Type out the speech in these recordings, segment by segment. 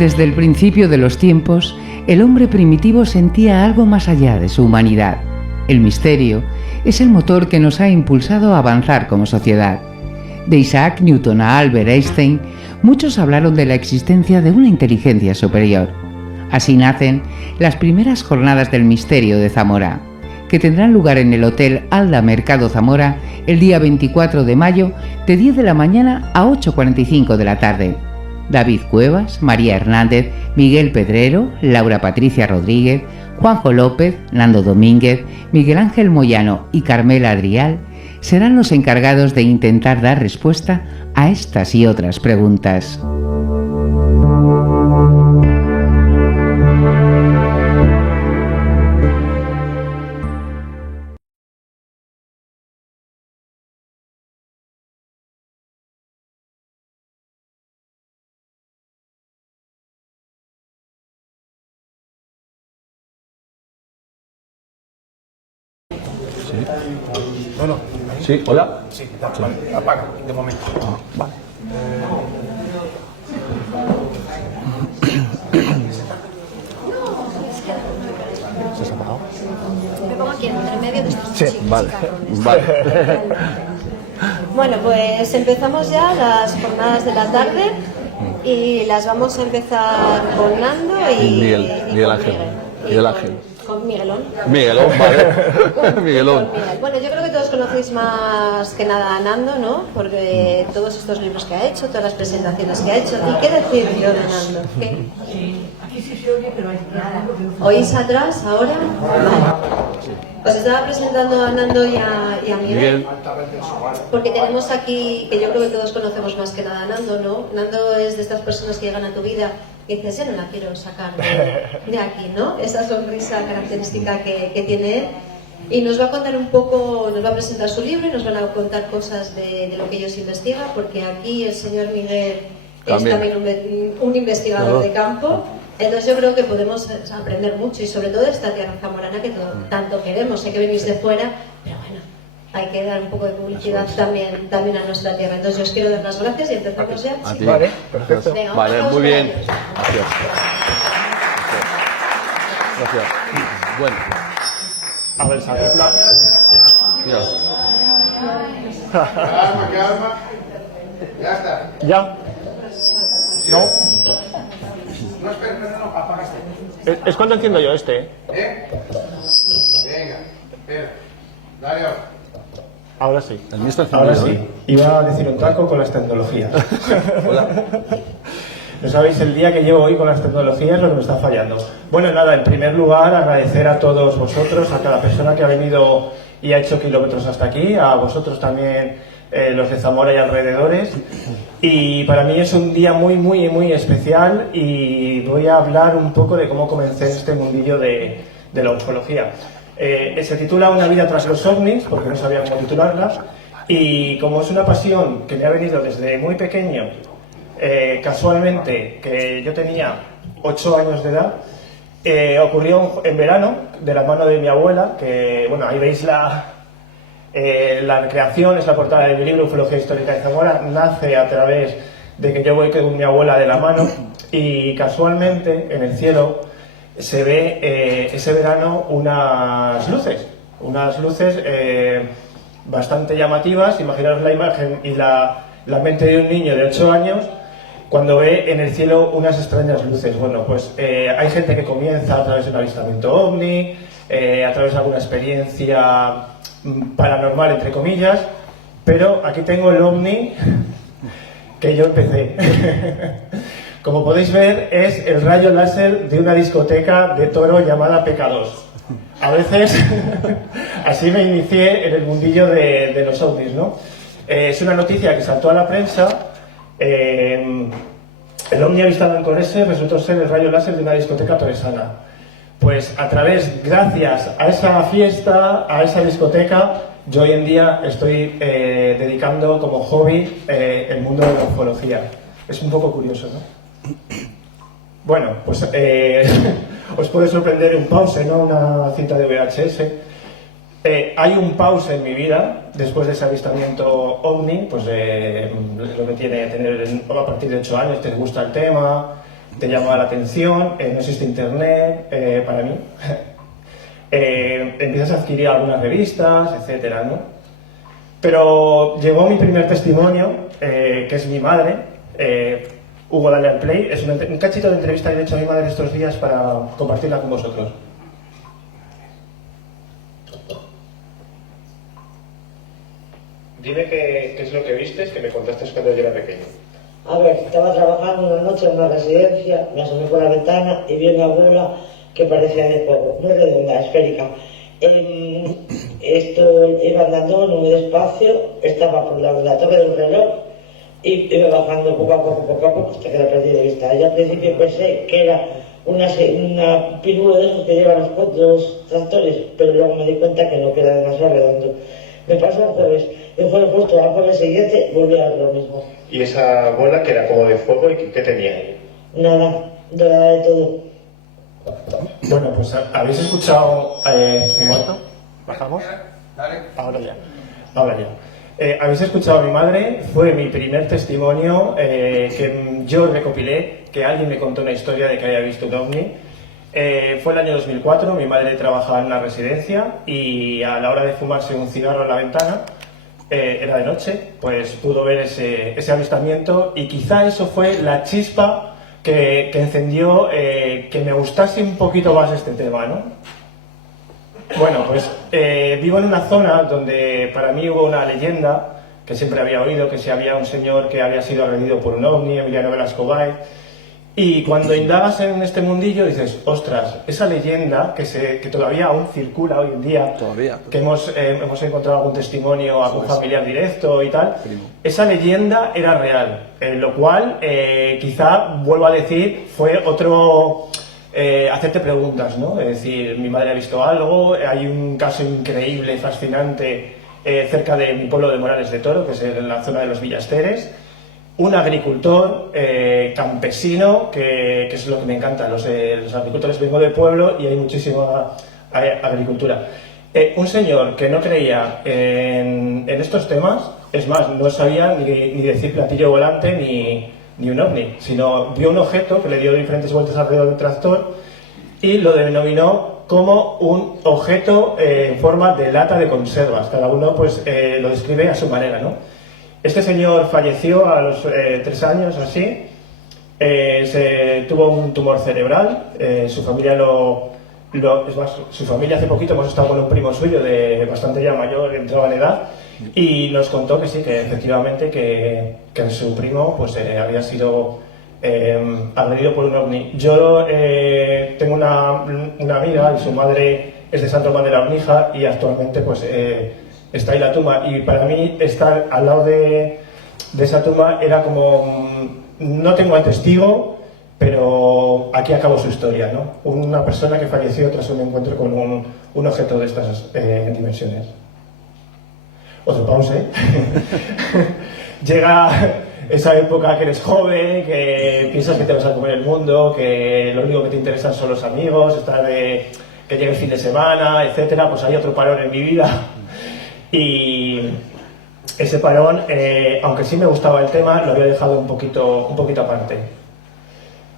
Desde el principio de los tiempos, el hombre primitivo sentía algo más allá de su humanidad. El misterio es el motor que nos ha impulsado a avanzar como sociedad. De Isaac Newton a Albert Einstein, muchos hablaron de la existencia de una inteligencia superior. Así nacen las primeras jornadas del misterio de Zamora, que tendrán lugar en el Hotel Alda Mercado Zamora el día 24 de mayo de 10 de la mañana a 8:45 de la tarde. David Cuevas, María Hernández, Miguel Pedrero, Laura Patricia Rodríguez, Juanjo López, Nando Domínguez, Miguel Ángel Moyano y Carmela Adrial serán los encargados de intentar dar respuesta a estas y otras preguntas. No. Sí, hola. Sí, vale, apaga, de momento. Vale. ¿Se has apagado? Me pongo aquí entre medio de estos Sí, chicos. Vale. Bueno, pues empezamos ya las jornadas de la tarde y las vamos a empezar con Nando y Miguel con Ángel. Miguel. Miguel Ángel. Con Miguelón. Miguelón, vale. Miguelón. Con Miguel. Bueno, yo creo que todos conocéis más que nada a Nando, ¿no? Porque todos estos libros que ha hecho, todas las presentaciones que ha hecho. ¿Y qué decir yo de Nando? ¿Qué? Aquí sí se oye, pero hay nada. ¿Oís atrás ahora? Vale. Os estaba presentando a Nando y a Miguel. Porque tenemos aquí, que yo creo que todos conocemos más que nada a Nando, ¿no? Nando es de estas personas que llegan a tu vida y dices, ya no la quiero sacar de aquí, ¿no? Esa sonrisa característica que tiene él. Y nos va a contar un poco, nos va a presentar su libro y nos van a contar cosas de lo que ellos investigan, porque aquí el señor Miguel es también un investigador de campo. Entonces yo creo que podemos aprender mucho y sobre todo de esta tierra zamorana que tanto queremos. Sé que venís de fuera, pero bueno, hay que dar un poco de publicidad también a nuestra tierra. Entonces yo os quiero dar las gracias y empezamos ya. A ti. Vale, perfecto. Venga, Vale, vamos muy con bien. ellos. Gracias. Gracias. Bueno. A ver, sale. Mira. Calma. Ya está. ¿Ya? ¿No? No, espera, no, apaga este. Es cuando entiendo yo este, ¿eh? Venga, espera. Dale, Ahora sí. El mío está Ahora encendido, sí, iba a decir un taco con las tecnologías. Hola. No sabéis el día que llevo hoy con las tecnologías, lo que me está fallando. Bueno, nada, en primer lugar, agradecer a todos vosotros, a cada persona que ha venido y ha hecho kilómetros hasta aquí, a vosotros también, los de Zamora y alrededores. Y para mí es un día muy especial y voy a hablar un poco de cómo comencé en este mundillo de la ufología. Se titula Una vida tras los ovnis, porque no sabía cómo titularla, y como es una pasión que me ha venido desde muy pequeño, casualmente, que yo tenía 8 años de edad, ocurrió en verano, de la mano de mi abuela, que, bueno, ahí veis la creación, es la portada del libro Ufología Histórica de Zamora, nace a través de que yo voy con mi abuela de la mano y casualmente en el cielo se ve ese verano unas luces bastante llamativas. Imaginaros la imagen y la mente de un niño de 8 años cuando ve en el cielo unas extrañas luces. Bueno, pues hay gente que comienza a través de un avistamiento ovni, a través de alguna experiencia paranormal, entre comillas, pero aquí tengo el ovni que yo empecé. Como podéis ver, es el rayo láser de una discoteca de Toro llamada PK2. A veces así me inicié en el mundillo de los ovnis, ¿no? Es una noticia que saltó a la prensa. El ovni avistado en Corese resultó ser el rayo láser de una discoteca toresana. Pues gracias a esa fiesta, a esa discoteca, yo hoy en día estoy dedicando como hobby el mundo de la ufología. Es un poco curioso, ¿no? Bueno, pues os puede sorprender un pause, ¿no? Una cinta de VHS. Hay un pause en mi vida después de ese avistamiento ovni, pues lo que tiene tener a partir de 8 años, te gusta el tema, te llama la atención, no existe internet, para mí. Empiezas a adquirir algunas revistas, etcétera, ¿no? Pero llegó mi primer testimonio, que es mi madre. Hugo, dale al play. Es un cachito de entrevista que he hecho a mi madre estos días para compartirla con vosotros. Dime qué es lo que vistes, que me contaste cuando yo era pequeño. A ver, estaba trabajando una noche en una residencia, me asomé por la ventana y vi una bola que parecía de fuego, muy redonda, esférica. Esto iba andando muy despacio, estaba por la torre del reloj y iba bajando poco a poco hasta que la perdí de vista. Yo al principio pensé que era una pirula de esos que llevan los tractores, pero luego me di cuenta que no, que era demasiado redondo. Me pasó el jueves, justo al jueves siguiente volví a ver lo mismo. ¿Y esa bola que era como de fuego y qué tenía ahí? Nada, dorada de todo. Bueno, pues habéis escuchado... ¿Un momento? ¿Bajamos? Ahora ya. Habéis escuchado a mi madre, fue mi primer testimonio que yo recopilé, que alguien me contó una historia de que había visto un ovni. Fue el año 2004, mi madre trabajaba en una residencia y a la hora de fumarse un cigarro en la ventana, era de noche, pues pudo ver ese avistamiento y quizá eso fue la chispa que encendió que me gustase un poquito más este tema, ¿no? Bueno, pues vivo en una zona donde para mí hubo una leyenda que siempre había oído, que si había un señor que había sido agredido por un ovni, Emiliano Velasco Bay. Y cuando indagas en este mundillo dices, ostras, esa leyenda que todavía aún circula hoy en día, que hemos encontrado algún testimonio, algún familiar directo y tal, esa leyenda era real, lo cual quizá, vuelvo a decir, fue otro... hacerte preguntas, ¿no? Es decir, mi madre ha visto algo, hay un caso increíble, fascinante, cerca de mi pueblo de Morales de Toro, que es en la zona de los Villasteres. Un agricultor campesino, que es lo que me encanta, los agricultores, vengo de pueblo y hay muchísima agricultura. Un señor que no creía en estos temas, es más, no sabía ni decir platillo volante ni un ovni, sino vio un objeto que le dio diferentes vueltas alrededor del tractor y lo denominó como un objeto en forma de lata de conservas. Cada uno pues lo describe a su manera, ¿no? Este señor falleció a los 3 años o así, tuvo un tumor cerebral, su familia es más, su familia hace poquito hemos estado con un primo suyo de bastante ya mayor, entraba en edad, y nos contó que sí, que efectivamente que su primo pues había sido agredido por un ovni. Yo tengo una amiga y su madre es de San Román de la Hornija y actualmente pues está ahí la tumba, y para mí estar al lado de esa tumba era como, no tengo al testigo, pero aquí acabó su historia, ¿no? Una persona que falleció tras un encuentro con un objeto de estas dimensiones. Otro pause. Llega esa época que eres joven, que piensas que te vas a comer el mundo, que lo único que te interesan son los amigos, que llegue el fin de semana, etcétera. Pues hay otro parón en mi vida. Y ese parón, aunque sí me gustaba el tema, lo había dejado un poquito aparte.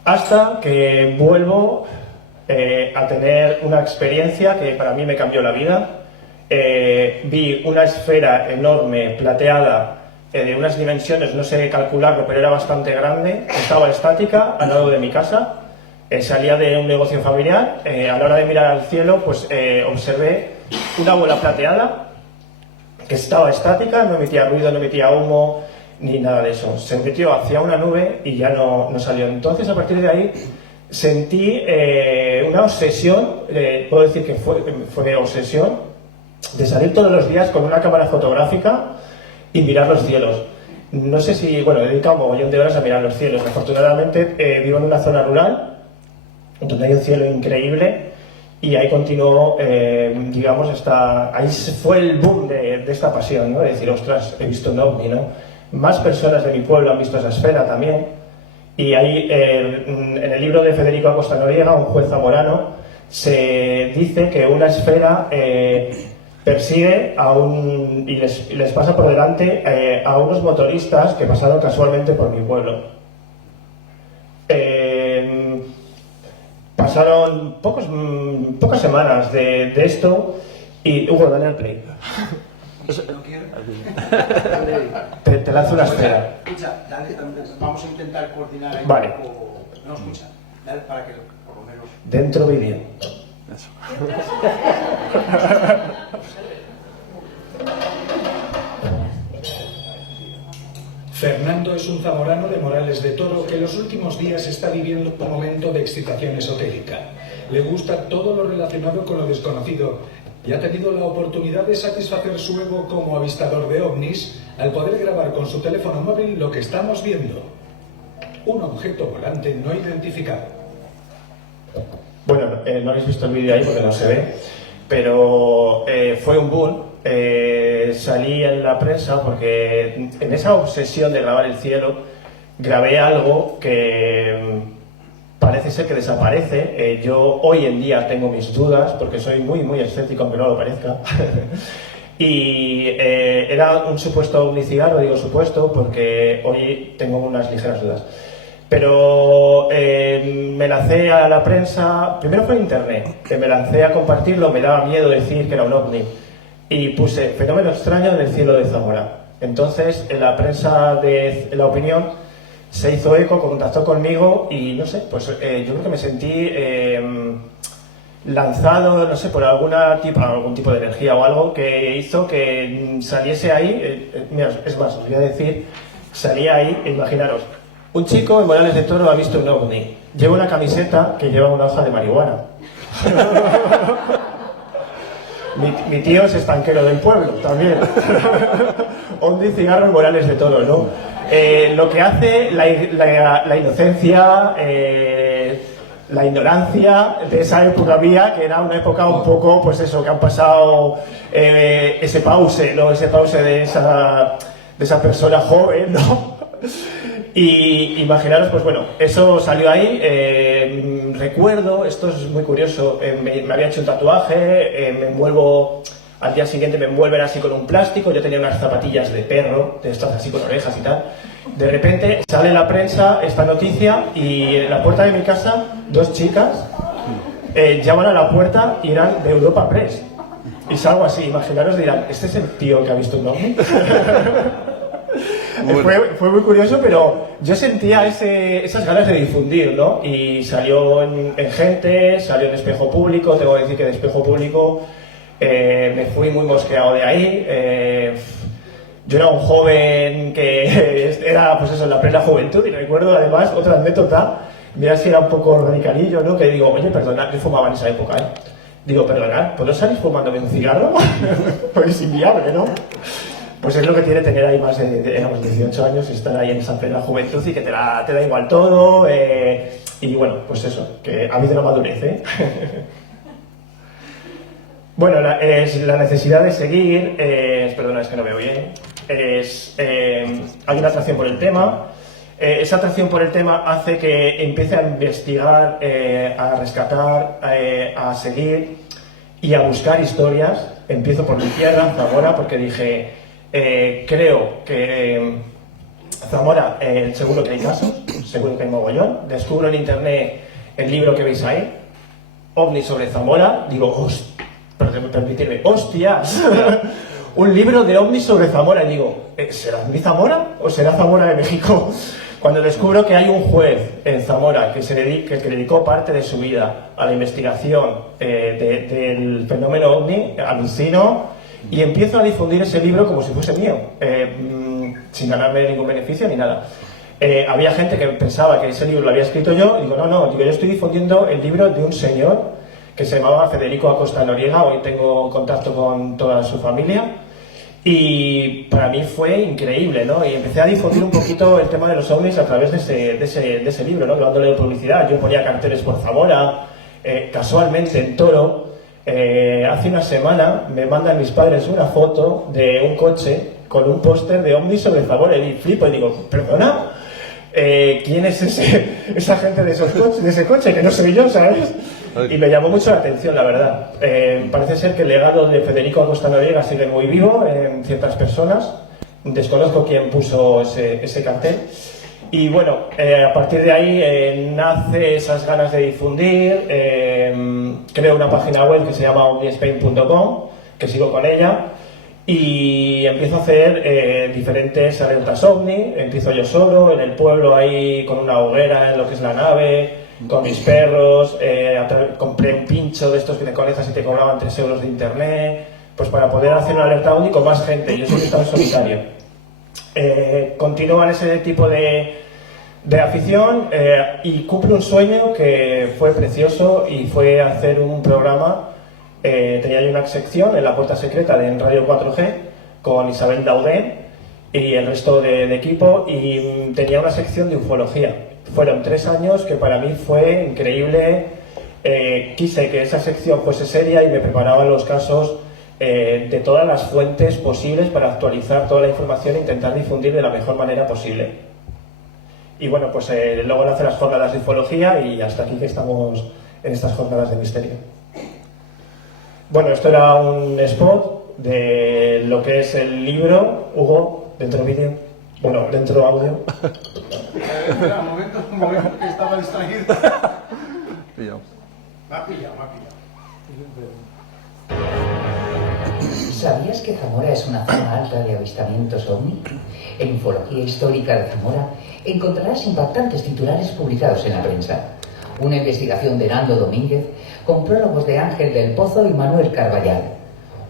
Hasta que vuelvo a tener una experiencia que para mí me cambió la vida. Vi una esfera enorme, plateada, de unas dimensiones, no sé calcularlo, pero era bastante grande, estaba estática al lado de mi casa, salía de un negocio familiar. A la hora de mirar al cielo, pues observé una bola plateada que estaba estática, no emitía ruido, no emitía humo, ni nada de eso. Se metió hacia una nube y ya no salió. Entonces, a partir de ahí, sentí una obsesión, puedo decir que fue obsesión, de salir todos los días con una cámara fotográfica y mirar los cielos. No sé si, he dedicado un mogollón de horas a mirar los cielos. Afortunadamente, vivo en una zona rural, donde hay un cielo increíble, y ahí continuó, ahí fue el boom de esta pasión, ¿no? De decir, ostras, he visto un ovni, ¿no? Más personas de mi pueblo han visto esa esfera también. Y ahí, en el libro de Federico Acosta Noriega, un juez zamorano, se dice que una esfera persigue y les pasa por delante a unos motoristas que pasaron casualmente por mi pueblo. pasaron pocas semanas de esto y Hugo, dale al play. Te lanzo una esfera. Escucha, dale, vamos a intentar coordinar ahí. Vale. No, escucha, dale para que por lo menos... Dentro vídeo. Fernando es un zamorano de Morales de Toro que en los últimos días está viviendo un momento de excitación esotérica. Le gusta todo lo relacionado con lo desconocido y ha tenido la oportunidad de satisfacer su ego como avistador de ovnis al poder grabar con su teléfono móvil lo que estamos viendo. Un objeto volante no identificado. Bueno, no habéis visto el vídeo ahí porque no se ve, pero fue un boom. Salí en la prensa porque en esa obsesión de grabar el cielo grabé algo que parece ser que desaparece. Yo hoy en día tengo mis dudas porque soy muy escéptico, aunque no lo parezca. Y era un supuesto omnicigarro, digo supuesto porque hoy tengo unas ligeras dudas. Pero me lancé a la prensa, primero fue en internet, que me lancé a compartirlo, me daba miedo decir que era un ovni. Y puse fenómeno extraño en el cielo de Zamora. Entonces, en la prensa de La Opinión se hizo eco, contactó conmigo y no sé, pues yo creo que me sentí lanzado, no sé, por algún tipo de energía o algo que hizo que saliese ahí. Mira, es más, os voy a decir, salía ahí, imaginaros, un chico en Morales de Toro ha visto un ovni, lleva una camiseta que lleva una hoja de marihuana. Mi tío es estanquero del pueblo, también. Ovni, cigarro en Morales de Toro, ¿no? Lo que hace la inocencia, la ignorancia de esa época mía, que era una época un poco, pues eso, que han pasado ese pause, ¿no? Ese pause de esa persona joven, ¿no? Y imaginaros, pues bueno, eso salió ahí. Recuerdo, esto es muy curioso, me había hecho un tatuaje, me envuelvo, al día siguiente me envuelven así con un plástico, yo tenía unas zapatillas de perro, de estas así con orejas y tal. De repente sale en la prensa esta noticia y en la puerta de mi casa, dos chicas llaman a la puerta y eran de Europa Press. Y salgo así, imaginaros, dirán, ¿este es el tío que ha visto un ovni? Fue muy curioso, pero yo sentía esas ganas de difundir, ¿no? Y salió en Gente, salió en Espejo Público. Tengo que decir que de Espejo Público me fui muy mosqueado de ahí. Yo era un joven que era, pues eso, en la plena juventud, y recuerdo además otra anécdota, mira si era un poco radicalillo, ¿no? Que digo, oye, perdonad, yo fumaba en esa época, ¿eh? Digo, perdonad, ¿puedo salir fumándome un cigarro? Pues es inviable, ¿no? Pues es lo que tiene tener ahí más de 18 años y estar ahí en esa plena juventud y que te da igual todo. Y bueno, pues eso, que ha habido una madurez, ¿eh? Bueno, la necesidad de seguir, perdona, es que no veo bien, hay una atracción por el tema. Esa atracción por el tema hace que empiece a investigar, a rescatar, a seguir y a buscar historias. Empiezo por mi tierra, Zamora, porque dije... creo que Zamora, seguro que hay casos, seguro que hay mogollón. Descubro en internet el libro que veis ahí, OVNI sobre Zamora. Digo, permitidme, hostias, un libro de OVNI sobre Zamora. Y digo, ¿será mi Zamora o será Zamora de México? Cuando descubro que hay un juez en Zamora que le dedicó parte de su vida a la investigación del fenómeno OVNI, alucino. Y empiezo a difundir ese libro como si fuese mío, sin ganarme ningún beneficio ni nada. Había gente que pensaba que ese libro lo había escrito yo, y digo, no, yo estoy difundiendo el libro de un señor que se llamaba Federico Acosta Noriega. Hoy tengo contacto con toda su familia, y para mí fue increíble, ¿no? Y empecé a difundir un poquito el tema de los ovnis a través de ese libro, ¿no? Dándole publicidad. Yo ponía carteles por Zamora, casualmente en Toro. Hace una semana me mandan mis padres una foto de un coche con un póster de OVNI sobre Zamora y flipo y digo, ¿perdona? ¿Quién es esa gente de ese coche? Que no soy yo, ¿sabes? Y me llamó mucho la atención, la verdad. Parece ser que el legado de Federico Acosta Noriega sigue muy vivo en ciertas personas. Desconozco quién puso ese cartel. Y bueno, a partir de ahí nace esas ganas de difundir, creo una página web que se llama omnispain.com, que sigo con ella, y empiezo a hacer diferentes alertas ovni. Empiezo yo solo, en el pueblo ahí con una hoguera en lo que es la nave, con mis perros, compré un pincho de estos que te conectas y te cobraban 3 euros de internet, pues para poder hacer una alerta ovni con más gente. Yo siempre he estado en solitario. Continúan ese tipo de afición y cumple un sueño que fue precioso, y fue hacer un programa. Tenía yo una sección en La Puerta Secreta de Radio 4G con Isabel Daudén y el resto de equipo, y tenía una sección de ufología. Fueron 3 años que para mí fue increíble. Quise que esa sección fuese seria y me preparaba los casos de todas las fuentes posibles para actualizar toda la información e intentar difundir de la mejor manera posible. Y bueno, pues luego nace las jornadas de ufología, y hasta aquí que estamos en estas jornadas de misterio. Bueno, esto era un spot de lo que es el libro. Hugo, dentro vídeo, bueno, dentro audio. Espera, un momento, que estaba distraído. Pillado. Me ha pillado. ¿Sabías que Zamora es una zona alta de avistamientos ovni? En Ufología Histórica de Zamora encontrarás impactantes titulares publicados en la prensa. Una investigación de Nando Domínguez con prólogos de Ángel del Pozo y Manuel Carballal.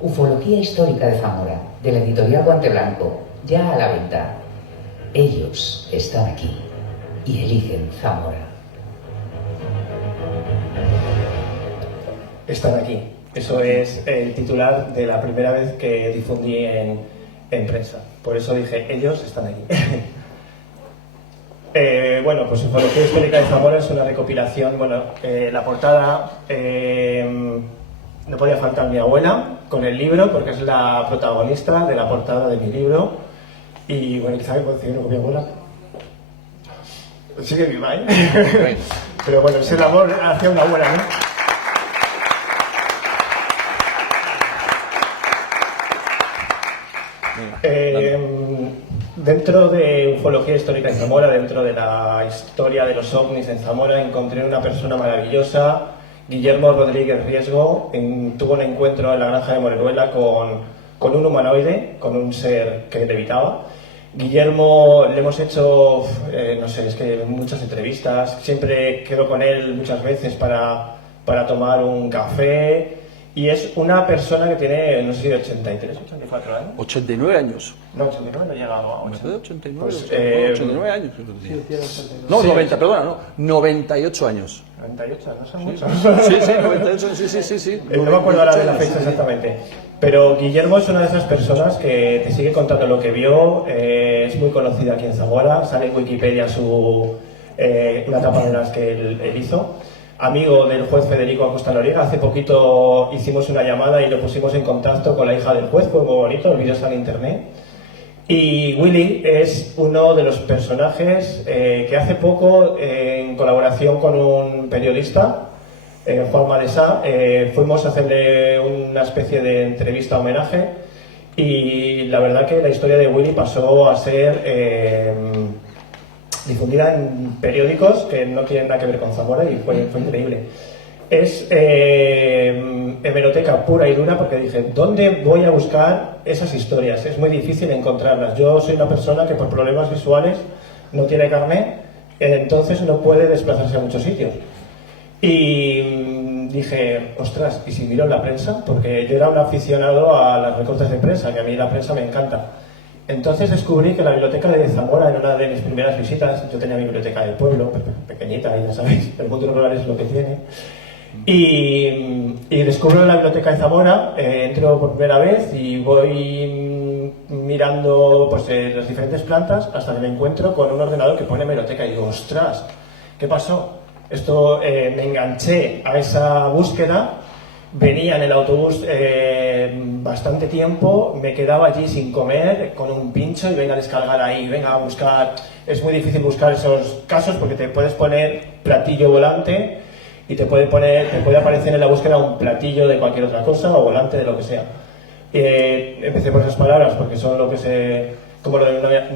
Ufología Histórica de Zamora, de la editorial Guante Blanco, ya a la venta. Ellos están aquí y eligen Zamora. Están aquí. Eso es el titular de la primera vez que difundí en prensa. Por eso dije, ellos están aquí. Bueno, pues Ufología Histórica de Zamora es una recopilación. Bueno, la portada, no podía faltar mi abuela con el libro, porque es la protagonista de la portada de mi libro. Y bueno, quizá me puedo decir con mi abuela. Sigue viva, ¿eh? Pero bueno, es el amor hacia una abuela, ¿no? Dentro de Ufología Histórica en Zamora, dentro de la historia de los ovnis en Zamora, encontré una persona maravillosa, Guillermo Rodríguez Riesgo. Tuvo un encuentro en la granja de Moreruela con un humanoide, con un ser que levitaba. Guillermo, le hemos hecho, no sé, es que muchas entrevistas, siempre quedo con él muchas veces para tomar un café. Y es una persona que tiene, no sé si 83, 84 años. 89 años. No, 89 no he llegado a 80. 89, Pues, 89 años. Sí, tiene 89. No, Sí, 90, perdona, no. 98 años. 98, no son muchos. Sí, 98, sí. No me acuerdo ahora de la fecha exactamente. Pero Guillermo es una de esas personas que te sigue contando lo que vio. Es muy conocida aquí en Zamora. Sale en Wikipedia una tapa de las que él hizo. Amigo del juez Federico Acosta Noriega. Hace poquito hicimos una llamada y lo pusimos en contacto con la hija del juez. Fue muy bonito, el vídeo está en internet. Y Willy es uno de los personajes que hace poco, en colaboración con un periodista, Juan Malesa, fuimos a hacerle una especie de entrevista homenaje, y la verdad que la historia de Willy pasó a ser difundida en periódicos que no tienen nada que ver con Zamora, y fue increíble. Es hemeroteca pura y dura, porque dije, ¿dónde voy a buscar esas historias? Es muy difícil encontrarlas. Yo soy una persona que por problemas visuales no tiene carnet, entonces no puede desplazarse a muchos sitios. Y dije, ostras, ¿y si miro en la prensa? Porque yo era un aficionado a las recortes de prensa, que a mí la prensa me encanta. Entonces descubrí que la biblioteca de Zamora, en una de mis primeras visitas, yo tenía mi biblioteca del pueblo, pequeñita, y ya sabéis, el mundo rural es lo que tiene. Y descubro la biblioteca de Zamora, entro por primera vez y voy mirando pues, las diferentes plantas hasta que me encuentro con un ordenador que pone hemeroteca, y digo, ostras, ¿qué pasó? Esto, me enganché a esa búsqueda. Venía en el autobús bastante tiempo, me quedaba allí sin comer, con un pincho, y venga a descargar ahí, venga a buscar. Es muy difícil buscar esos casos porque te puedes poner platillo volante y te puede aparecer en la búsqueda un platillo de cualquier otra cosa o volante de lo que sea. Empecé por esas palabras porque son lo que como lo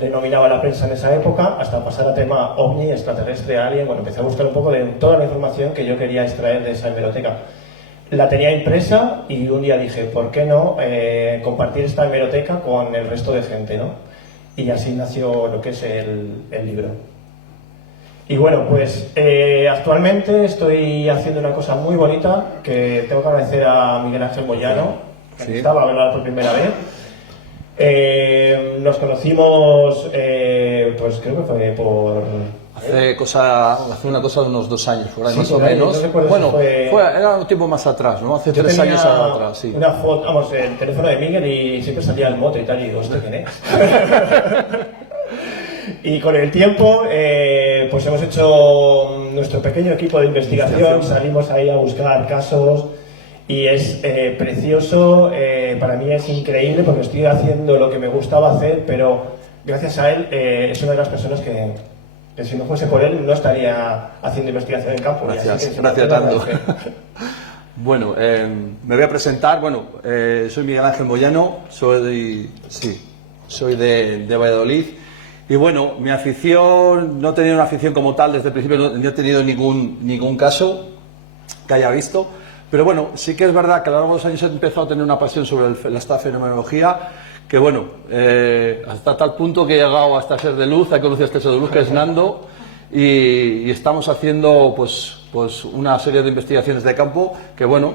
denominaba la prensa en esa época, hasta pasar a tema ovni, extraterrestre, alien. Bueno, empecé a buscar un poco de toda la información que yo quería extraer de esa hemeroteca. La tenía impresa y un día dije, ¿por qué no compartir esta hemeroteca con el resto de gente, ¿no? Y así nació lo que es el libro. Y bueno, pues actualmente estoy haciendo una cosa muy bonita que tengo que agradecer a Miguel Ángel Moyano, que estaba a hablar por primera vez. Nos conocimos, pues creo que fue por... Hace una cosa de unos 2 años, por ahí, Sí, más o por ahí, menos. no recuerdo si Bueno, fue- era un tiempo más atrás, ¿no? Hace Yo 3 tenía años atrás, sí. una foto, vamos, el teléfono de Miguel y siempre salía el mote y tal, y digo, ¿este quién es? Y con el tiempo, pues hemos hecho nuestro pequeño equipo de investigación, salimos ahí a buscar casos y es precioso, para mí es increíble porque estoy haciendo lo que me gustaba hacer, pero gracias a él es una de las personas que si no fuese por él no estaría haciendo investigación en campo. Y así Gracias, que gracias tanto. Bueno, me voy a presentar. Bueno, soy Miguel Ángel Moyano, soy de Valladolid. Y bueno, mi afición, no he tenido una afición como tal desde el principio, no he tenido ningún caso que haya visto. Pero bueno, sí que es verdad que a lo largo de los años he empezado a tener una pasión sobre esta fenomenología, que bueno, hasta tal punto que he llegado hasta Ser de Luz, he conocido a este Ser de Luz, que es Nando, y estamos haciendo pues una serie de investigaciones de campo que bueno,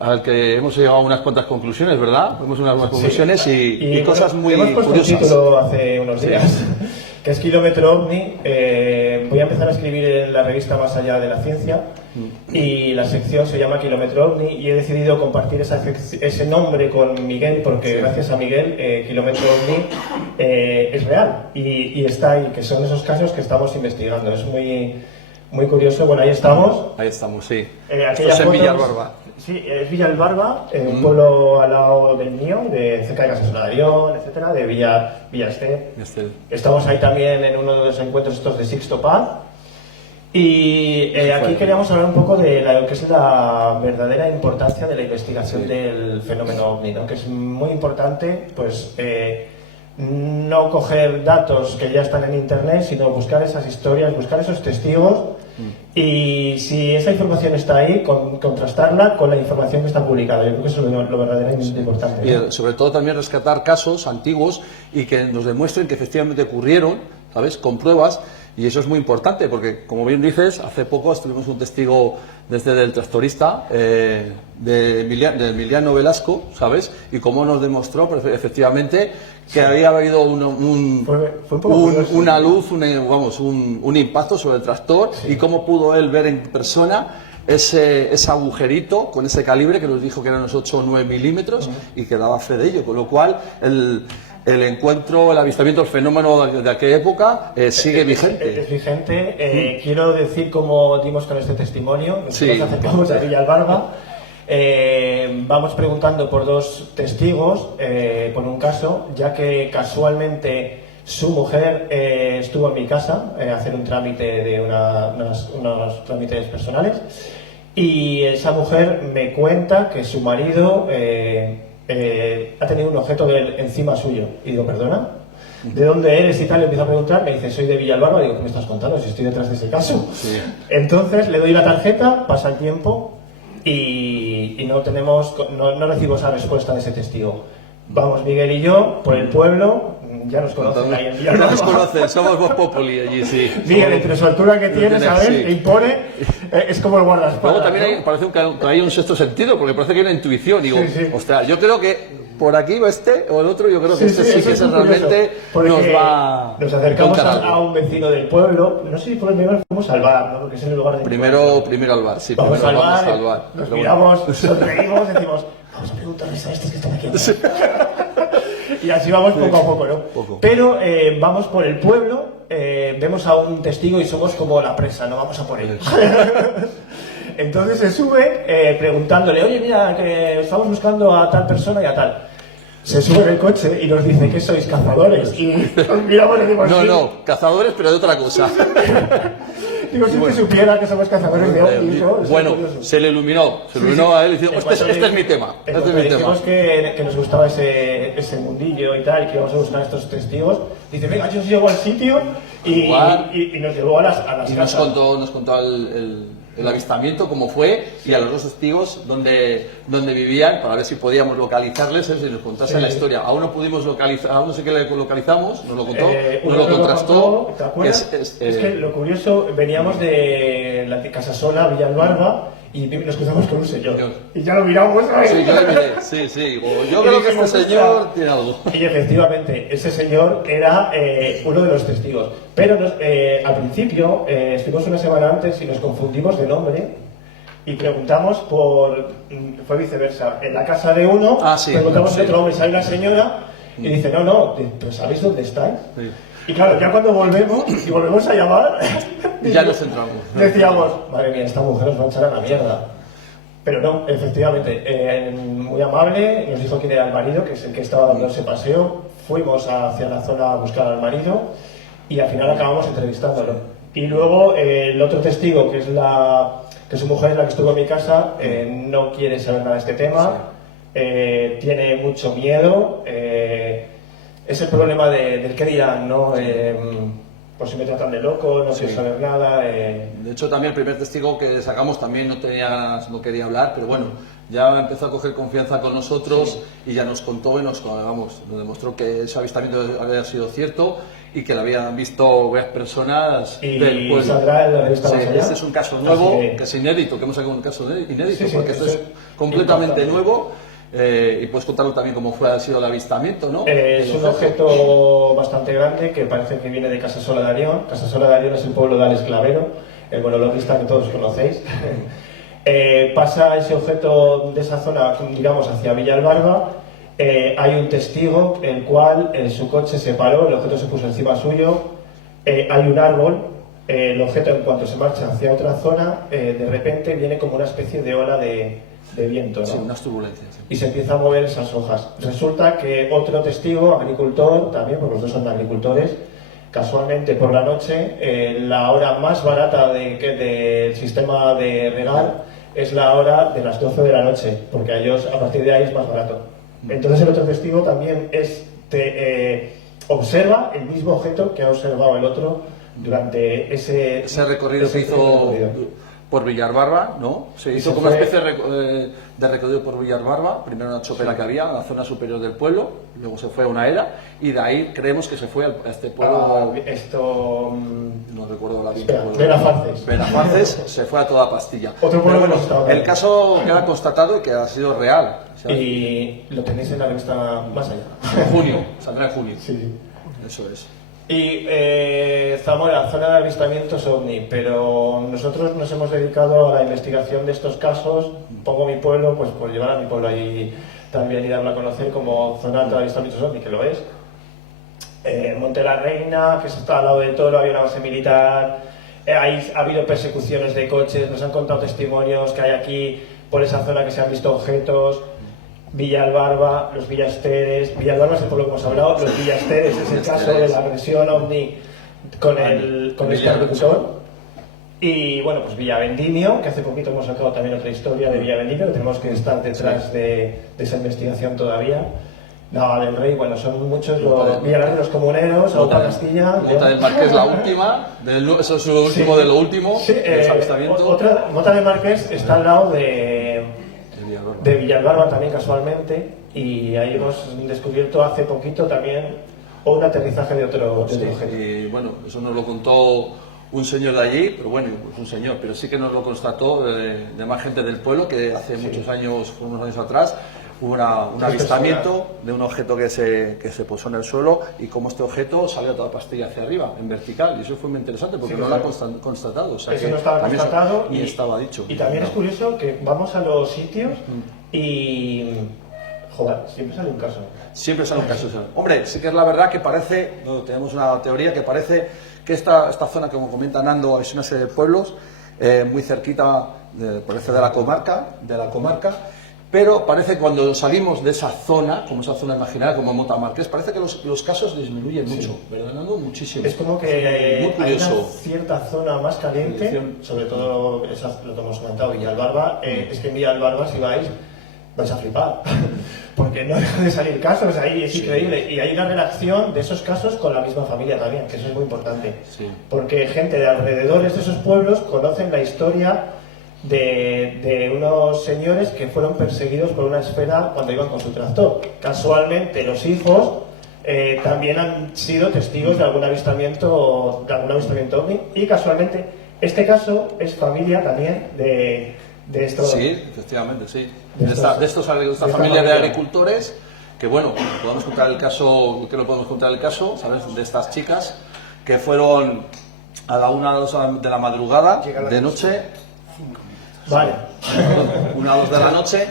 al que hemos llegado a unas cuantas conclusiones, ¿verdad? Hemos unas buenas conclusiones y cosas muy hemos puesto curiosas. un título hace unos días, que es Kilómetro OVNI. Voy a empezar a escribir en la revista Más Allá de la Ciencia y la sección se llama Kilómetro OVNI y he decidido compartir ese nombre con Miguel porque gracias a Miguel Kilómetro OVNI es real y está ahí, que son esos casos que estamos investigando. Es muy curioso. Bueno, ahí estamos. Ahí estamos, sí. Esto es en Villalbarba. Sí, es Villalbarba, un pueblo al lado del mío, cerca de Casas Solarión, etcétera, de Villa Ester. Estamos ahí también en uno de los encuentros estos de Sixto Paz. Y aquí queríamos hablar un poco de lo que es la verdadera importancia de la investigación del fenómeno OVNI, ¿no? Que es muy importante, pues, no coger datos que ya están en internet, sino buscar esas historias, buscar esos testigos y si esa información está ahí, contrastarla con la información que está publicada. Yo creo que eso es lo verdaderamente importante, ¿no? Y sobre todo también rescatar casos antiguos y que nos demuestren que efectivamente ocurrieron, ¿sabes? Con pruebas. Y eso es muy importante porque, como bien dices, hace poco tuvimos un testigo desde el tractorista de Emiliano Velasco, ¿sabes? Y cómo nos demostró efectivamente que había habido una luz, un impacto sobre el tractor y cómo pudo él ver en persona ese agujerito con ese calibre que nos dijo que eran unos 8 o 9 milímetros y que daba fe de ello, con lo cual el encuentro, el avistamiento, el fenómeno de aquella época sigue vigente. Es vigente. Quiero decir cómo dimos con este testimonio. Nos acercamos a Villalbarba. Vamos preguntando por 2 testigos por un caso, ya que casualmente su mujer estuvo en mi casa a hacer un trámite de unos trámites personales y esa mujer me cuenta que su marido ha tenido un objeto encima suyo. Y digo, ¿perdona? ¿De dónde eres y tal? Le empiezo a preguntar, me dice, soy de Villalbarba. Digo, ¿qué me estás contando? Si estoy detrás de ese caso. Sí. Entonces le doy la tarjeta, pasa el tiempo y no recibimos esa respuesta de ese testigo. Vamos Miguel y yo por el pueblo, ya nos conocen ahí en Villalbarba. Nos conocen, somos Voz Populi allí, sí. Miguel, entre su altura que tiene, ¿sabes? Sí. Impone, es como el guardaespaldas. Luego también parece que hay un sexto sentido, porque parece que hay una intuición. Digo, ostras, yo creo que por aquí va este o el otro, yo creo que sí que realmente nos va. Nos acercamos a un vecino del pueblo, no sé si por el primero fuimos al bar, ¿no? Porque es el lugar de. Primero al bar, sí. Vamos al bar, nos miramos, sonreímos, decimos, vamos a preguntarles a estos que están aquí. Y así vamos poco a poco, ¿no? Pero vamos por el pueblo, vemos a un testigo y somos como la presa, no vamos a por él. Entonces se sube preguntándole, oye, mira, que estamos buscando a tal persona y a tal. Se sube en el coche y nos dice que sois cazadores. Y nos miramos y decimos, no, cazadores, pero de otra cosa. Digo, si te supiera que somos cazadores de ovnis, ¿no? Bueno, se le iluminó a él y dijo, este es mi tema. Este es mi tema. Dijimos que nos gustaba ese mundillo y tal, y que íbamos a buscar estos testigos. Dice, venga, yo os llevo al sitio y nos llevó a las y casas. nos contó el avistamiento, cómo fue, y a los dos testigos dónde vivían, para ver si podíamos localizarles, si nos contasen la historia. Aún no pudimos localizar, aún no sé qué le localizamos, nos lo contó, nos lo contrastó. ¿Te acuerdas? Es que lo curioso, veníamos de la Casasola, Villalbarba, y nos cruzamos con un señor. Y ya lo miramos, ¿sabes? Sí, yo le miré, sí. Yo creo que este señor tiene algo. Y efectivamente, ese señor era uno de los testigos. Pero al principio, estuvimos una semana antes y nos confundimos de nombre y preguntamos fue viceversa. En la casa de uno, preguntamos a otro hombre, sale la señora y dice, no, ¿pero sabéis dónde estáis? Sí. Y claro, ya cuando volvemos a llamar, ya nos centramos. Decíamos, madre mía, esta mujer nos va a echar a la mierda. Pero no, efectivamente, muy amable, nos dijo quién era el marido, que es el que estaba dando ese paseo. Fuimos hacia la zona a buscar al marido y al final acabamos entrevistándolo. Y luego el otro testigo, que su mujer es la que estuvo en mi casa, no quiere saber nada de este tema, tiene mucho miedo. Es el problema del que dirán, ¿no? Pues si me tratan de loco, no quiero saber nada. De hecho, también el primer testigo que sacamos también no quería hablar, pero bueno, ya empezó a coger confianza con nosotros y ya nos contó y nos demostró que ese avistamiento había sido cierto y que lo habían visto varias personas del pueblo. ¿Saldrá en la revista Más Allá? Este es un caso nuevo, que es inédito, que hemos sacado un caso inédito, porque esto es completamente nuevo. Y puedes contarlo también cómo ha sido el avistamiento, ¿no? Es un objeto bastante grande que parece que viene de Casasola de Arión. Casasola de Arión es el pueblo de Alex Clavero, el monologuista que todos conocéis. Pasa ese objeto de esa zona, digamos, hacia Villalbarba. Hay un testigo, el cual su coche se paró, el objeto se puso encima suyo. Hay un árbol, el objeto en cuanto se marcha hacia otra zona, de repente viene como una especie de ola de viento, ¿no? Sí, unas turbulencias. Y se empieza a mover esas hojas. Resulta que otro testigo, agricultor también, porque los dos son agricultores, casualmente por la noche, la hora más barata del sistema de regar es la hora de las 12 de la noche, porque a ellos a partir de ahí es más barato. Entonces el otro testigo también observa el mismo objeto que ha observado el otro durante ese recorrido que hizo por Villalbarba, ¿no? Se hizo como una especie de recorrido por Villalbarba, primero una chopera que había en la zona superior del pueblo, luego se fue a una era, y de ahí creemos que se fue a este pueblo... no recuerdo la bien. Benafarces, se fue a toda pastilla. Otro pueblo el caso queda constatado y que ha sido real. Y lo tenéis en la revista Más Allá. En junio, saldrá en junio. Sí. Eso es. Y Zamora, zona de avistamientos OVNI, pero nosotros nos hemos dedicado a la investigación de estos casos. Pongo mi pueblo, pues por llevar a mi pueblo ahí también y darlo a conocer como zona de avistamientos OVNI, que lo es. Monte la Reina, que está al lado de Toro, había una base militar. Ha habido persecuciones de coches, nos han contado testimonios que hay aquí por esa zona que se han visto objetos. Villalbarba, los Villasteres. Villalbarba es el pueblo que hemos hablado, los Villasteres es el caso de la agresión OVNI con este agricultor. Y bueno, pues Villavendimio, que hace poquito hemos sacado también otra historia de Villavendimio, que tenemos que estar detrás de esa investigación todavía. Nava del Rey, bueno, son muchos los Villarreal de los Comuneros, Aupa Castilla. Mota del Marqués, la última, eso es lo último de lo último, del avistamiento. Mota del Marqués está al lado de Villalbarba también, casualmente, y ahí hemos descubierto hace poquito también un aterrizaje de otro objeto. Y bueno, eso nos lo contó un señor de allí, pero bueno, pues un señor, pero sí que nos lo constató de más gente del pueblo, que hace muchos años, unos años atrás, hubo un avistamiento de un objeto que se posó en el suelo y como este objeto salió a toda pastilla hacia arriba, en vertical, y eso fue muy interesante porque no lo ha constatado. O sea, eso no estaba constatado y estaba dicho. Y también es curioso que vamos a los sitios y... Joder, siempre sale un caso. Siempre sale un caso. Hombre, sí que es la verdad que parece, tenemos una teoría que parece que esta zona, como comenta Nando, es una serie de pueblos muy cerquita, parece de la comarca, pero parece que cuando salimos de esa zona, como esa zona imaginaria, como Mota Marqués, parece que los casos disminuyen mucho, ¿verdad, Nando? Muchísimo. Es como que muy hay curioso. una cierta zona más caliente, sobre todo, lo que hemos comentado, Villalbarba, es que en Villalbarba si vais a flipar, porque no dejan de salir casos ahí, es increíble, y hay una relación de esos casos con la misma familia también, que eso es muy importante, porque gente de alrededores de esos pueblos conocen la historia de unos señores que fueron perseguidos por una esfera cuando iban con su tractor. Casualmente los hijos también han sido testigos de algún avistamiento ovni, y casualmente este caso es familia también de estos. Sí, efectivamente, sí. De esta familia de agricultores, que bueno, podemos contar el caso, que no podemos contar el caso, ¿sabes? De estas chicas que fueron a la 1 o 2 de la madrugada, de noche. Vale. 1 o 2 de la noche,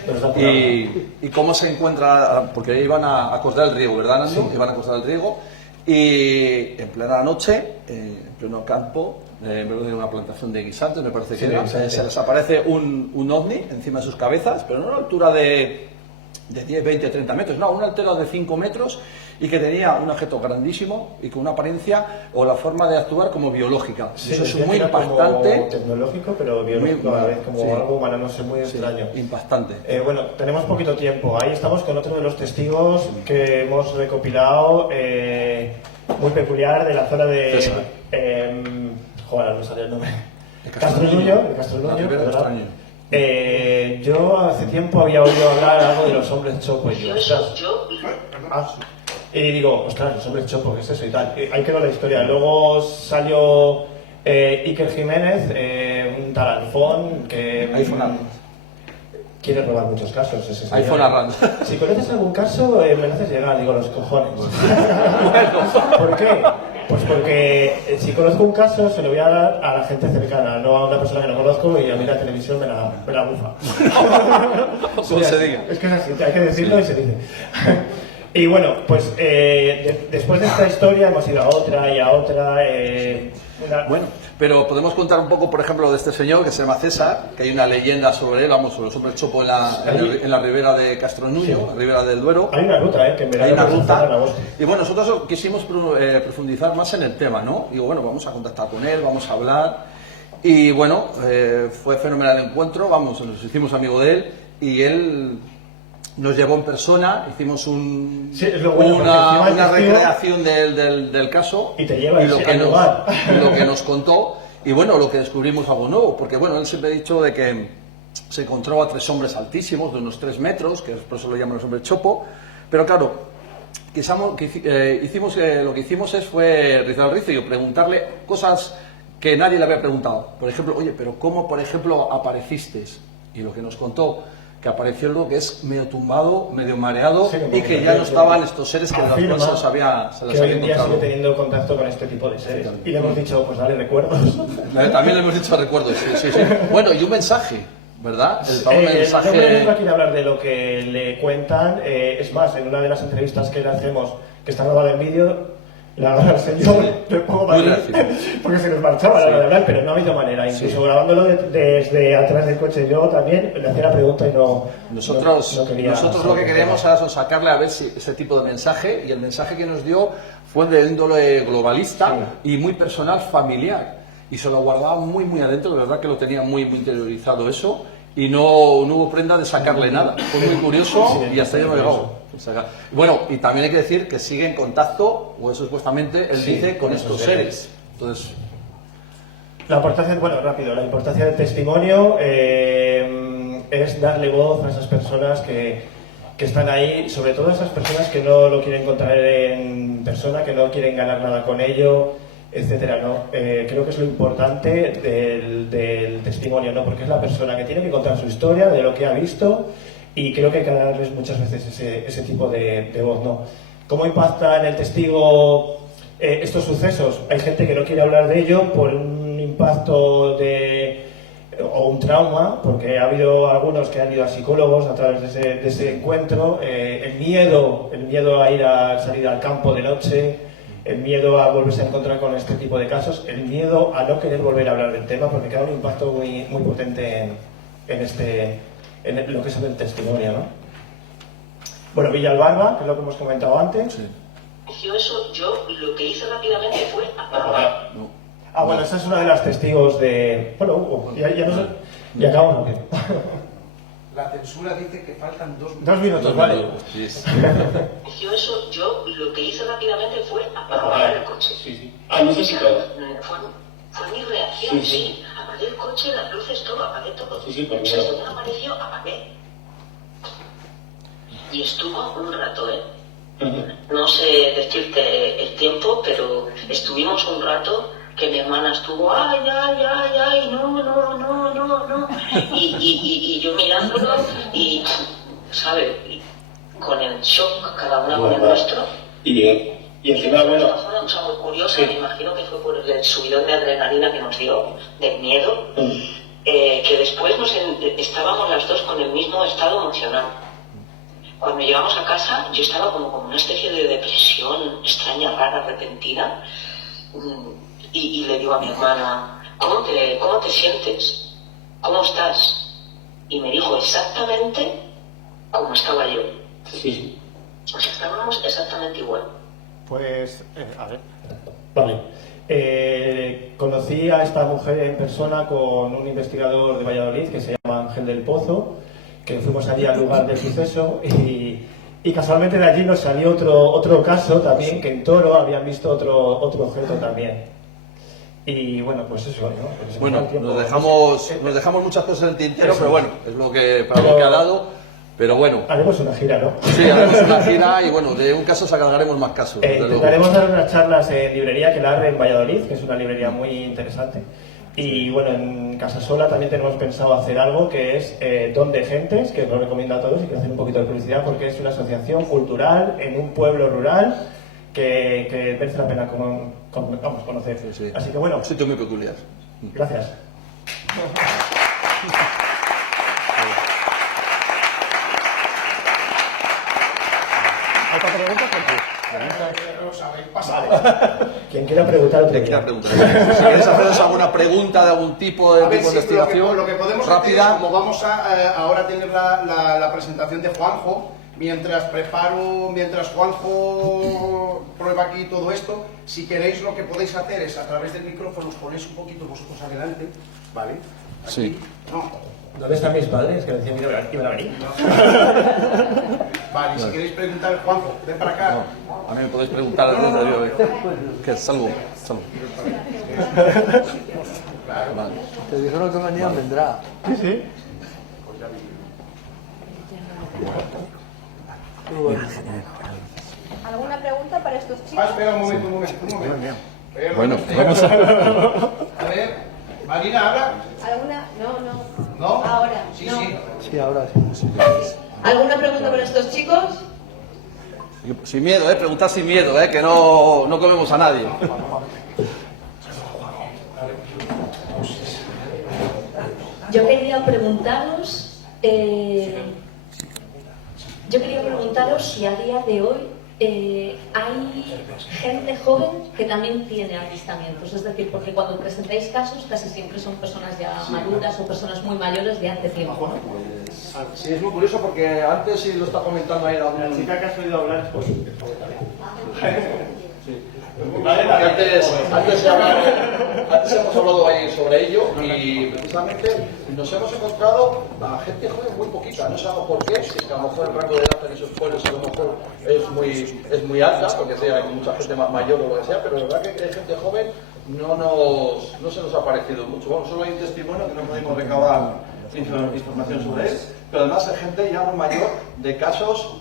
y cómo se encuentra, porque iban a cortar el riego, ¿verdad, Nando? Iban a cortar el riego, y en plena noche, en pleno campo, en vez de una plantación de guisantes, me parece que era, se les aparece un ovni encima de sus cabezas, pero no a una altura de 10, 20, 30 metros, no, una altura de 5 metros, y que tenía un objeto grandísimo y con una apariencia o la forma de actuar como biológica. Sí, eso es muy impactante. Como tecnológico, pero biológico a la vez, como algo humano, no sé, muy extraño. Impactante. Bueno, tenemos poquito tiempo. Ahí estamos con otro de los testigos que hemos recopilado, muy peculiar, de la zona de... joder, no sale el nombre. Castronuño, ¿verdad? Yo hace tiempo había oído hablar algo de los hombres chopo, y digo, y digo, ostras, los hombres chopo, ¿qué es eso y tal? Ahí quedó la historia. Luego salió Iker Jiménez, un tal Alfón, que quiere robar muchos casos. iPhone Arran. Si conoces algún caso, me lo haces llegar, digo, los cojones. ¿Por qué? Pues porque si conozco un caso se lo voy a dar a la gente cercana, no a una persona que no conozco, y a mí la televisión me la bufa. Es que es así, hay que decirlo y se dice. Y bueno, pues después de esta historia hemos ido a otra y a otra. Bueno, pero podemos contar un poco, por ejemplo, de este señor que se llama César, que hay una leyenda sobre él, vamos, sobre los hombres chopo en la ribera de Castronuño, la ribera del Duero. Hay una ruta, que en verano hay una ruta. en agosto. Y bueno, nosotros quisimos profundizar más en el tema, ¿no? Digo, bueno, vamos a contactar con él, vamos a hablar. Y bueno, fue fenomenal el encuentro, vamos, nos hicimos amigos de él, y él nos llevó en persona, hicimos una recreación del caso, y te lleva lo que nos contó, y bueno, lo que descubrimos algo nuevo, porque bueno, él siempre ha dicho de que se encontró a 3 hombres altísimos, de unos 3 metros, que por eso lo llaman los hombres chopo, pero claro, lo que hicimos fue rizar el rizo y preguntarle cosas que nadie le había preguntado. Por ejemplo, oye, pero ¿cómo, por ejemplo, apareciste? Y lo que nos contó, que apareció algo que es medio tumbado, medio mareado, y que ya no estaban estos seres que las cosas se les había encontrado. Hoy en día sigue teniendo contacto con este tipo de seres. Y le hemos dicho, pues dale recuerdos. También le hemos dicho recuerdos, sí. Bueno, y un mensaje, ¿verdad? El mensaje... No quiero hablar de lo que le cuentan. Es más, en una de las entrevistas que le hacemos, que está grabada en vídeo, la verdad, señor, le pongo para porque se nos marchaba la hora de hablar, pero no ha habido manera. Incluso grabándolo desde atrás del coche, yo también le hacía la pregunta y no. Nosotros lo que queríamos era sacarle a ver si ese tipo de mensaje, y el mensaje que nos dio fue de índole globalista y muy personal, familiar, y se lo guardaba muy adentro. De verdad que lo tenía muy interiorizado eso, y no hubo prenda de sacarle nada. Fue muy curioso y hasta ahí no llegó. Bueno, y también hay que decir que sigue en contacto, o eso supuestamente él dice, con estos seres. Entonces, la importancia, la importancia del testimonio es darle voz a esas personas que están ahí, sobre todo a esas personas que no lo quieren contar en persona, que no quieren ganar nada con ello, etcétera, ¿no? Creo que es lo importante del testimonio, ¿no? Porque es la persona que tiene que contar su historia, de lo que ha visto, y creo que hay que darles muchas veces ese tipo de voz, ¿no? ¿Cómo impacta en el testigo estos sucesos? Hay gente que no quiere hablar de ello por un impacto o un trauma, porque ha habido algunos que han ido a psicólogos a través de ese encuentro, el miedo a salir al campo de noche, el miedo a volverse a encontrar con este tipo de casos, el miedo a no querer volver a hablar del tema, porque queda un impacto muy potente en en lo que es el testimonio, ¿no? Bueno, Villalbarba, que es lo que hemos comentado antes. Sí. Eso, yo lo que hice rápidamente fue apagar. Ah, bueno, esa es una de las testigos de... Bueno, Hugo, ya no sé... Y acabamos rápido. La censura dice que faltan 2 minutos. 2 minutos, vale. Eso, yo lo que hice rápidamente fue apagar el coche. Sí. Luces y todo. Fue mi reacción, sí. Apagué el coche, las luces, todo, apagué todo. Porque... Según apareció, apagué. Y estuvo un rato, No sé decirte el tiempo, pero estuvimos un rato que mi hermana estuvo, ay, no. Y yo mirándolo y, ¿sabes? Con el shock, cada una con el nuestro. Y encima, bueno... Fue una cosa muy curiosa, me imagino que fue por el subidón de adrenalina que nos dio, del miedo, que después estábamos las dos con el mismo estado emocional. Cuando llegamos a casa, yo estaba como con una especie de depresión extraña, rara, repentina, y le digo a mi hermana, ¿cómo te sientes? ¿Cómo estás? Y me dijo exactamente como estaba yo. Sí. O sea, estábamos exactamente igual. Pues, a ver. Vale. Conocí a esta mujer en persona con un investigador de Valladolid que se llama Ángel del Pozo, que fuimos allí al lugar del suceso y casualmente de allí nos salió otro caso también, que en Toro habían visto otro objeto también. Y bueno, pues eso, ¿no? Bueno, nos dejamos muchas cosas en el tintero, pero bueno, es lo que para lo que ha dado. Pero bueno. Haremos una gira, ¿no? Sí, haremos una gira y bueno, de un caso sacaremos más casos. Intentaremos dar unas charlas en librería Quelarre en Valladolid, que es una librería muy interesante. Y bueno, en Casasola también tenemos pensado hacer algo que es Don de Gentes, que os lo recomiendo a todos y quiero hacer un poquito de publicidad porque es una asociación cultural en un pueblo rural que merece la pena conocer. Sí. Así que bueno. Un sitio muy peculiar. Gracias. ¿Otra pregunta? Os habéis pasado. Quien quiera preguntar, Si quieres haceros alguna pregunta de algún tipo de investigación lo que podemos rápida. hacer es, como vamos a ahora tener la presentación de Juanjo, mientras Juanjo prueba aquí todo esto, si queréis lo que podéis hacer es a través del micrófono os ponéis un poquito vosotros adelante, ¿vale? Aquí. Sí. No. ¿Dónde están mis padres? Que decían que iban a venir. Vale, si queréis preguntar, Juanjo, ven para acá. No, a mí me podéis preguntar ¿Qué? Salgo. Vale. Te dijeron que venían, vendrá. Sí. ¿Alguna pregunta para estos chicos? Espera un momento. Bueno, vamos a... A ver, Marina, habla. ¿Alguna? No. ¿No? Ahora. Sí, no. sí. Sí, ahora sí. ¿Alguna pregunta para estos chicos? Sin miedo, preguntar sin miedo, que no comemos a nadie. Yo quería preguntaros si a día de hoy hay gente joven que también tiene avistamientos, es decir, porque cuando presentáis casos casi siempre son personas ya maduras o personas muy mayores de hace tiempo. Sí, es muy curioso porque antes, si lo está comentando ahí La chica que has oído hablar, pues... Antes hemos hablado ahí sobre ello y precisamente nos hemos encontrado a gente joven muy poquita, no sabemos por qué, si a lo mejor el rango de edad en esos pueblos a lo mejor es muy alta, porque hay mucha gente más mayor o lo que sea, pero la verdad que hay gente joven no se nos ha parecido mucho. Bueno, solo hay un testimonio que no podemos recabar información sobre él, pero además hay gente ya muy mayor de casos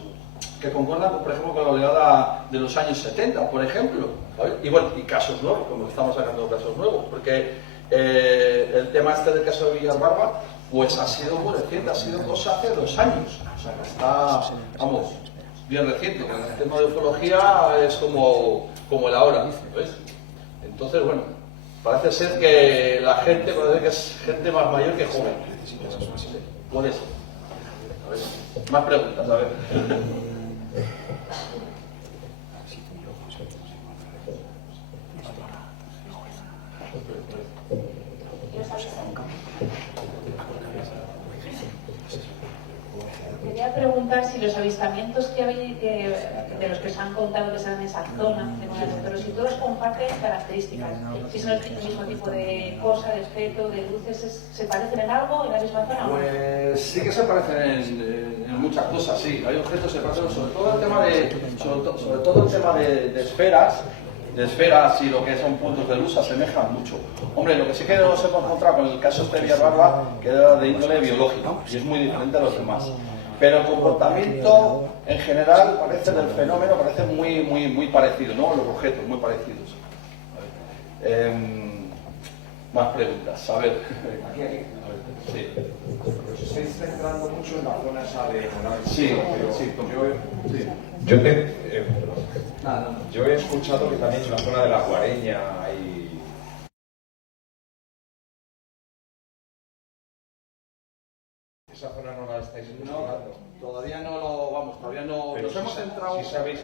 que concuerdan, por ejemplo, con la oleada de los años 70, por ejemplo, ¿sabes? Y bueno, y casos nuevos, como estamos sacando casos nuevos, porque el tema del caso de Villalbarba, pues ha sido muy reciente, ha sido cosa hace 2 años, o sea que está, vamos, bien reciente, que el tema de ufología es como el ahora, ¿ves? Entonces, bueno, parece ser que la gente, parece que es gente más mayor que joven, por eso. A ver, más preguntas, a ver. preguntar si los avistamientos que de los que os han contado que se dan en esa zona de Morales de Toros, si todos comparten características, si son el mismo tipo de cosa, de objeto, de luces, ¿se parecen en algo en la misma zona? Pues sí que se parecen en muchas cosas, sí. Hay objetos que se parecen, sobre todo el tema de esferas y lo que son puntos de luz se asemejan mucho. Hombre, lo que sí que nos hemos encontrado con el caso de Villarbarba, que era de índole biológico y es muy diferente a los demás. Pero el comportamiento en general parece del fenómeno, parece muy parecido, ¿no? Los objetos muy parecidos. Más preguntas, a ver. Aquí. Sí. Os estáis centrando mucho en la zona esa de Morales. Sí, pero sí. Yo he escuchado que también en la zona de la Guareña hay... Esa zona no la estáis investigando. No, todavía no lo, vamos, todavía no. Pero Nos hemos centrado. si sabéis